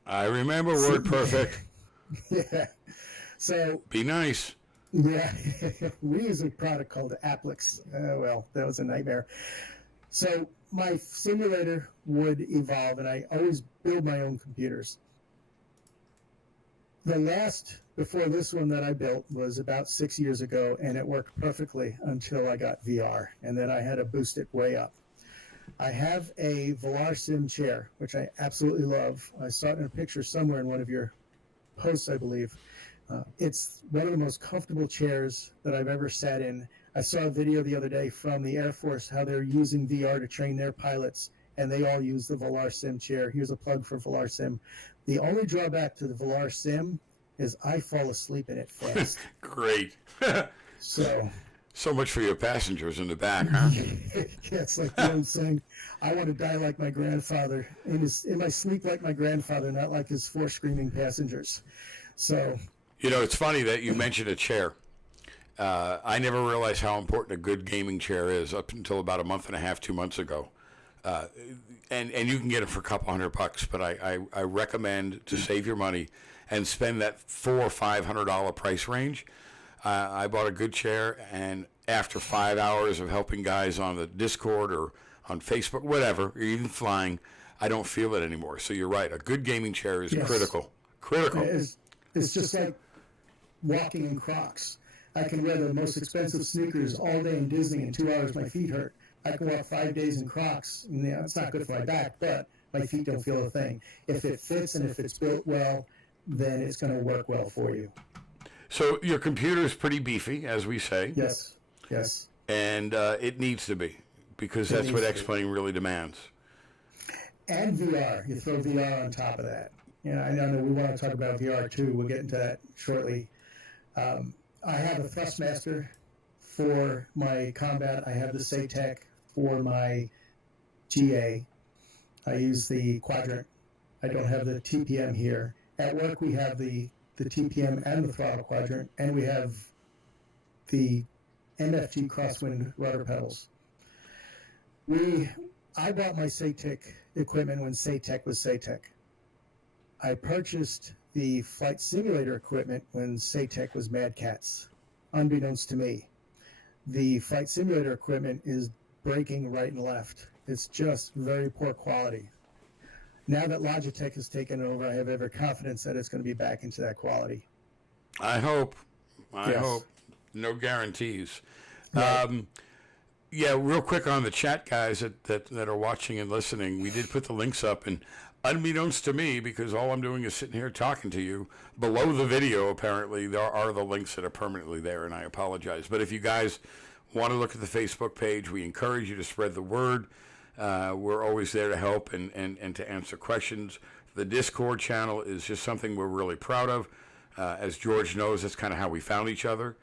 I remember WordPerfect. Yeah. So be nice. Yeah. We use a product called Applix. Well, that was a nightmare. So my simulator would evolve, and I always build my own computers. The last, before this one that I built, was about 6 years ago, and it worked perfectly until I got VR, and then I had to boost it way up. I have a Velar Sim chair, which I absolutely love. I saw it in a picture somewhere in one of your posts, I believe. It's one of the most comfortable chairs that I've ever sat in. I saw a video the other day from the Air Force, how they're using VR to train their pilots, and they all use the Velar Sim chair. Here's a plug for Velar Sim. The only drawback to the Velar Sim is I fall asleep in it fast. Great. So much for your passengers in the back, huh? Yeah, it's like the old saying, I want to die like my grandfather, in my sleep like my grandfather, not like his 4 screaming passengers. So You know, it's funny that you mentioned a chair. I never realized how important a good gaming chair is up until about a month and a half, 2 months ago. And you can get it for a couple $100, but I recommend to save your money and spend that $400 or $500 price range. I bought a good chair, and after 5 hours of helping guys on the Discord or on Facebook, whatever, or even flying, I don't feel it anymore. So you're right. A good gaming chair is critical. Critical. It's just like walking in Crocs. I can wear the most expensive sneakers all day in Disney. In 2 hours, my feet hurt. I can walk 5 days in Crocs. And, yeah, it's not good for my back, but my feet don't feel a thing. If it fits and if it's built well, then it's going to work well for you. So your computer is pretty beefy, as we say. Yes, yes. And it needs to be, because that's what X-Plane really demands. And VR. You throw VR on top of that. Yeah, I know we want to talk about VR too. We'll get into that shortly. I have a Thrustmaster for my combat. I have the SATEC for my GA. I use the Quadrant. I don't have the TPM here. At work, we have the TPM and the throttle quadrant, and we have the MFG crosswind rudder pedals. I bought my SATEC equipment when SATEC was SATEC. I purchased the flight simulator equipment when SATEC was Mad Cats, unbeknownst to me. The flight simulator equipment is breaking right and left. It's just very poor quality. Now that Logitech has taken over, I have every confidence that it's going to be back into that quality. I hope. I hope. No guarantees. Right. Yeah, real quick on the chat, guys that are watching and listening, we did put the links up, and unbeknownst to me, because all I'm doing is sitting here talking to you, below the video, apparently, there are the links that are permanently there, and I apologize. But if you guys want to look at the Facebook page, we encourage you to spread the word. We're always there to help and to answer questions. The Discord channel is just something we're really proud of. As George knows, that's kind of how we found each other.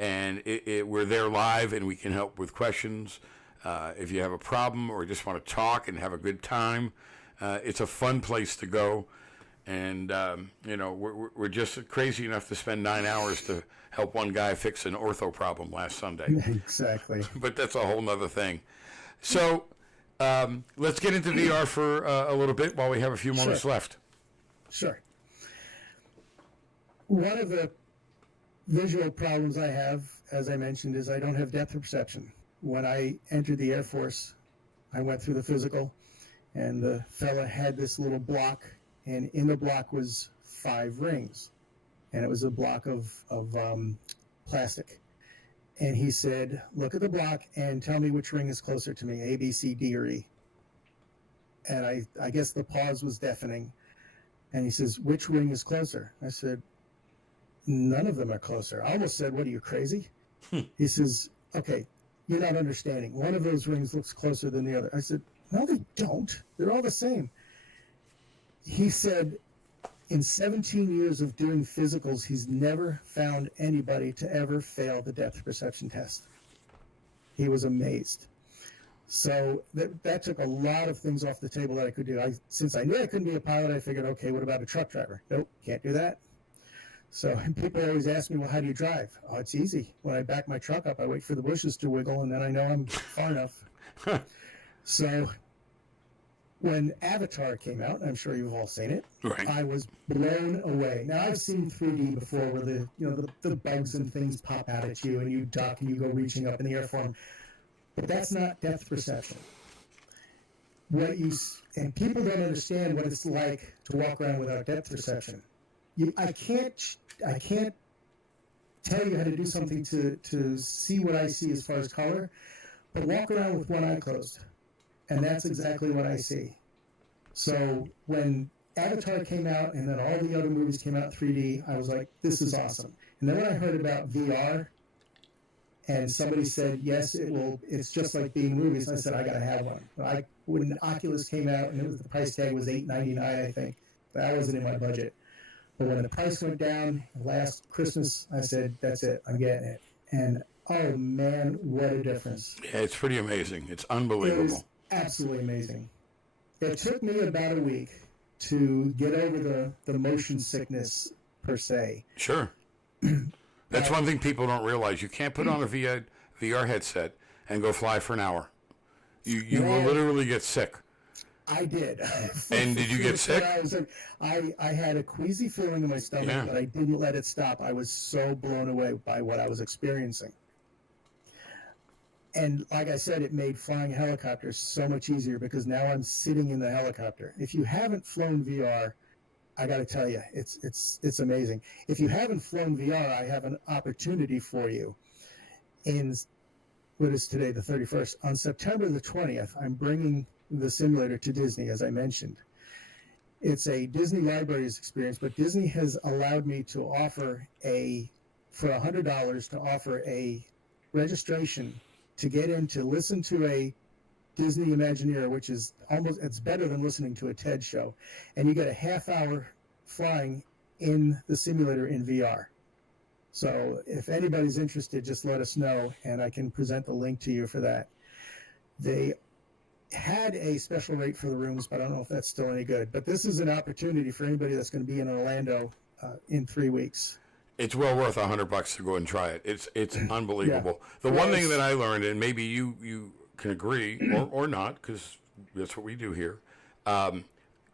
And we're there live, and we can help with questions. If you have a problem or just want to talk and have a good time, it's a fun place to go. And, we're just crazy enough to spend 9 hours to help one guy fix an ortho problem last Sunday. Exactly. But that's a whole nother thing. So let's get into VR for a little bit while we have a few moments left. Sure. One of the visual problems I have, as I mentioned, is I don't have depth perception. When I entered the Air Force, I went through the physical, and the fella had this little block, and in the block was 5 rings, and it was a block of plastic. And he said, look at the block and tell me which ring is closer to me, A, B, C, D, or E. And I guess the pause was deafening. And he says, which ring is closer? I said, none of them are closer. I almost said, what are you, crazy? He says, okay, you're not understanding. One of those rings looks closer than the other. I said, no, they don't. They're all the same. He said, in 17 years of doing physicals, he's never found anybody to ever fail the depth perception test. He was amazed. So that took a lot of things off the table that I could do. Since I knew I couldn't be a pilot, I figured, okay, what about a truck driver? Nope, can't do that. So people always ask me, well, how do you drive? Oh, it's easy. When I back my truck up, I wait for the bushes to wiggle, and then I know I'm far enough. So when Avatar came out, I'm sure you've all seen it, right. I was blown away. Now, I've seen 3D before where the bugs and things pop out at you, and you duck and you go reaching up in the air for them. But that's not depth perception. And people don't understand what it's like to walk around without depth perception. I can't tell you how to do something to see what I see as far as color, but walk around with one eye closed, and that's exactly what I see. So when Avatar came out and then all the other movies came out 3D, I was like, this is awesome. And then when I heard about VR, and somebody said, yes, it's just like being movies, I said, I got to have one. When Oculus came out, and the price tag was $899, I think, that wasn't in my budget. But when the price went down last Christmas, I said, that's it, I'm getting it. And, oh, man, what a difference. Yeah, it's pretty amazing. It's unbelievable. It is absolutely amazing. It took me about a week to get over the motion sickness, per se. Sure. That's one thing people don't realize. You can't put on a VR headset and go fly for an hour. You will literally get sick. I did. And did you get sick? I had a queasy feeling in my stomach, but I didn't let it stop. I was so blown away by what I was experiencing. And like I said, it made flying helicopters so much easier because now I'm sitting in the helicopter. If you haven't flown VR, I got to tell you, it's amazing. If you haven't flown VR, I have an opportunity for you. In what is today, the 31st? On September the 20th, I'm bringing the simulator to Disney, as I mentioned. It's a Disney Libraries experience, but Disney has allowed me to offer for $100 to offer a registration to get in to listen to a Disney Imagineer, which is it's better than listening to a TED show. And you get a half-hour flying in the simulator in VR. So if anybody's interested, just let us know, and I can present the link to you for that. They had a special rate for the rooms, but I don't know if that's still any good. But this is an opportunity for anybody that's going to be in Orlando in 3 weeks. It's well worth $100 to go and try it. It's unbelievable. The one thing that I learned, and maybe you can agree or not, because that's what we do here,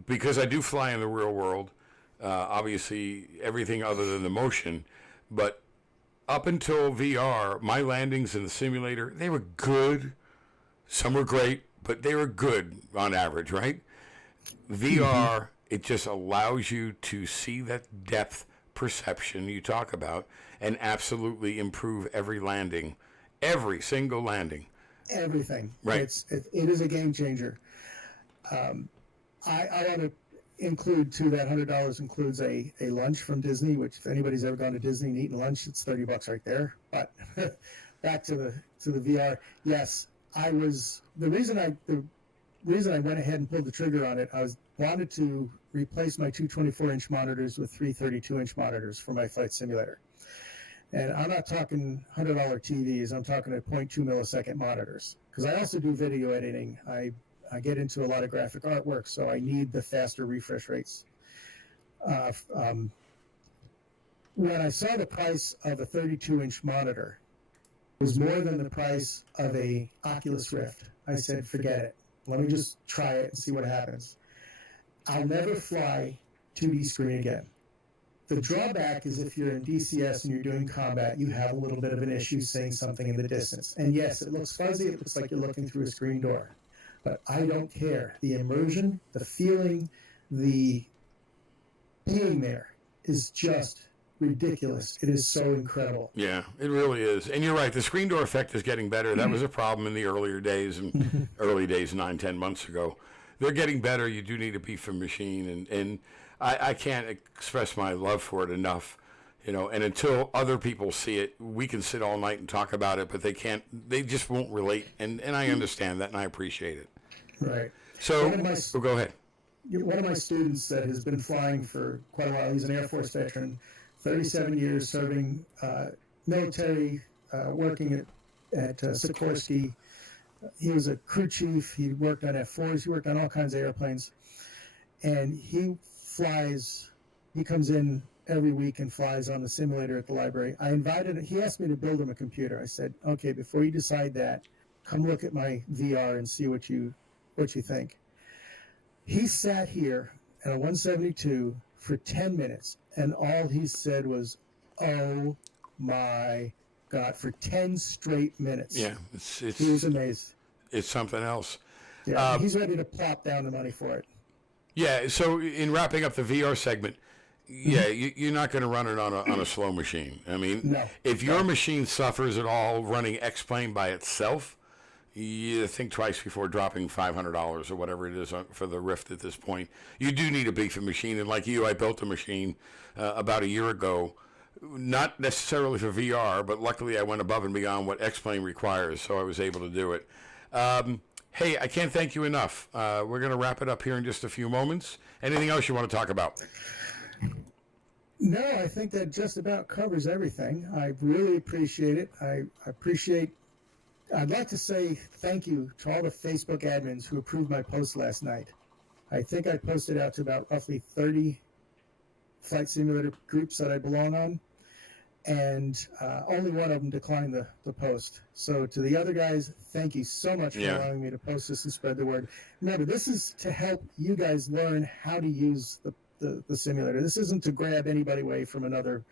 because I do fly in the real world, obviously everything other than the motion, but up until VR, my landings in the simulator, they were good. Some were great, but they were good on average, right? VR, it just allows you to see that depth perception you talk about and absolutely improve every landing, every single landing. Everything. Right. It is a game changer. I want to include, too, that $100 includes a lunch from Disney, which if anybody's ever gone to Disney and eaten lunch, it's $30 right there. But back to the VR. Yes, the reason I went ahead and pulled the trigger on it, I wanted to replace my two 24-inch monitors with three 32-inch monitors for my flight simulator. And I'm not talking $100 TVs, I'm talking at 0.2 millisecond monitors. Because I also do video editing. I get into a lot of graphic artwork, so I need the faster refresh rates. When I saw the price of a 32-inch monitor, it was more than the price of a Oculus Rift. I said, forget it. Let me just try it and see what happens. I'll never fly 2D screen again. The drawback is if you're in DCS and you're doing combat, you have a little bit of an issue seeing something in the distance. And yes, it looks fuzzy. It looks like you're looking through a screen door. But I don't care. The immersion, the feeling, the being there is just ridiculous. It is so incredible. Yeah, it really is. And you're right. The screen door effect is getting better. That was a problem in the earlier days, and early days 9-10 months ago. They're getting better. You do need a beef of machine, and I can't express my love for it enough. And until other people see it, we can sit all night and talk about it, but they just won't relate. And I understand that, and I appreciate it. Right. So, go ahead. One of my students that has been flying for quite a while, he's an Air Force veteran, 37 years serving military, working at Sikorsky. He was a crew chief. He worked on F-4s. He worked on all kinds of airplanes. And he comes in every week and flies on the simulator at the library. He asked me to build him a computer. I said, okay, before you decide that, come look at my VR and see what you think. He sat here at a 172 for 10 minutes, and all he said was, oh my God, for 10 straight minutes. Yeah, he was amazed. It's something else. Yeah, he's ready to plop down the money for it. Yeah, so in wrapping up the VR segment, you're not going to run it on a slow machine. I mean, if your machine suffers at all running X-Plane by itself, you think twice before dropping $500 or whatever it is for the Rift at this point. You do need a beefy machine, and like you, I built a machine about a year ago, not necessarily for VR, but luckily I went above and beyond what X-Plane requires, so I was able to do it. Hey, I can't thank you enough. We're going to wrap it up here in just a few moments. Anything else you want to talk about? No, I think that just about covers everything. I really appreciate it. I'd like to say thank you to all the Facebook admins who approved my post last night. I think I posted out to about roughly 30 flight simulator groups that I belong on. and only one of them declined the post. So to the other guys, thank you so much for allowing me to post this and spread the word. Remember, this is to help you guys learn how to use the simulator. This isn't to grab anybody away from another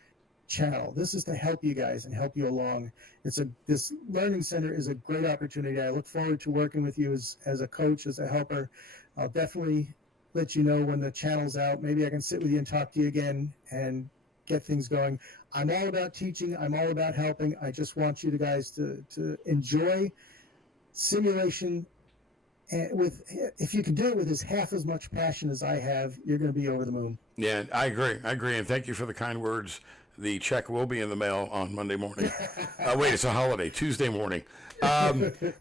channel. This is to help you guys and help you along. This learning center is a great opportunity. I look forward to working with you as a coach, as a helper. I'll definitely let you know when the channel's out. Maybe I can sit with you and talk to you again and get things going. I'm all about teaching. I'm all about helping. I just want you guys to enjoy simulation. And if you can do it with half as much passion as I have, you're going to be over the moon. Yeah, I agree. And thank you for the kind words. The check will be in the mail on Monday morning. Wait, it's a holiday, Tuesday morning.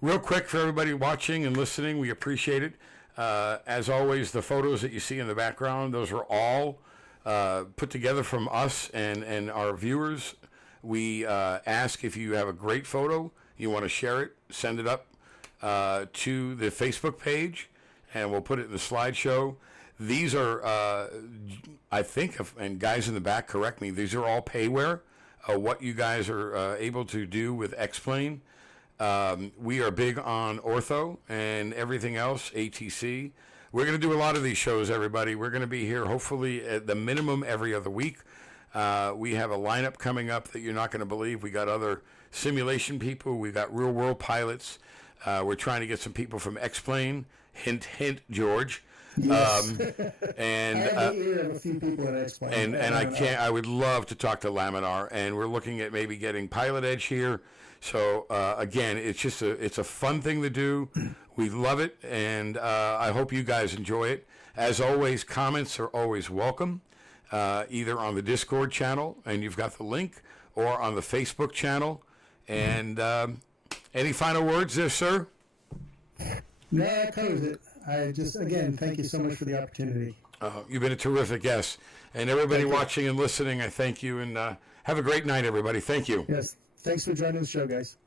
Real quick for everybody watching and listening, we appreciate it. As always, the photos that you see in the background, those are all put together from us and our viewers. We ask if you have a great photo, you want to share it, send it up to the Facebook page, and we'll put it in the slideshow. These are, I think, and guys in the back, correct me, these are all payware, what you guys are able to do with X-Plane. We are big on ortho and everything else, ATC. We're going to do a lot of these shows, everybody. We're going to be here hopefully at the minimum every other week. We have a lineup coming up that you're not going to believe. We got other simulation people. We got real world pilots. We're trying to get some people from X-Plane. Hint, hint, George. Yes. And a few people at X-Plane. And I would love to talk to Laminar, and we're looking at maybe getting Pilot Edge here. So again, it's a fun thing to do. We love it, and I hope you guys enjoy it. As always, comments are always welcome, either on the Discord channel, and you've got the link, or on the Facebook channel. And any final words there, sir? No, that covers it. Again, thank you so much for the opportunity. You've been a terrific guest. And everybody watching and listening, I thank you. And have a great night, everybody. Thank you. Yes. Thanks for joining the show, guys.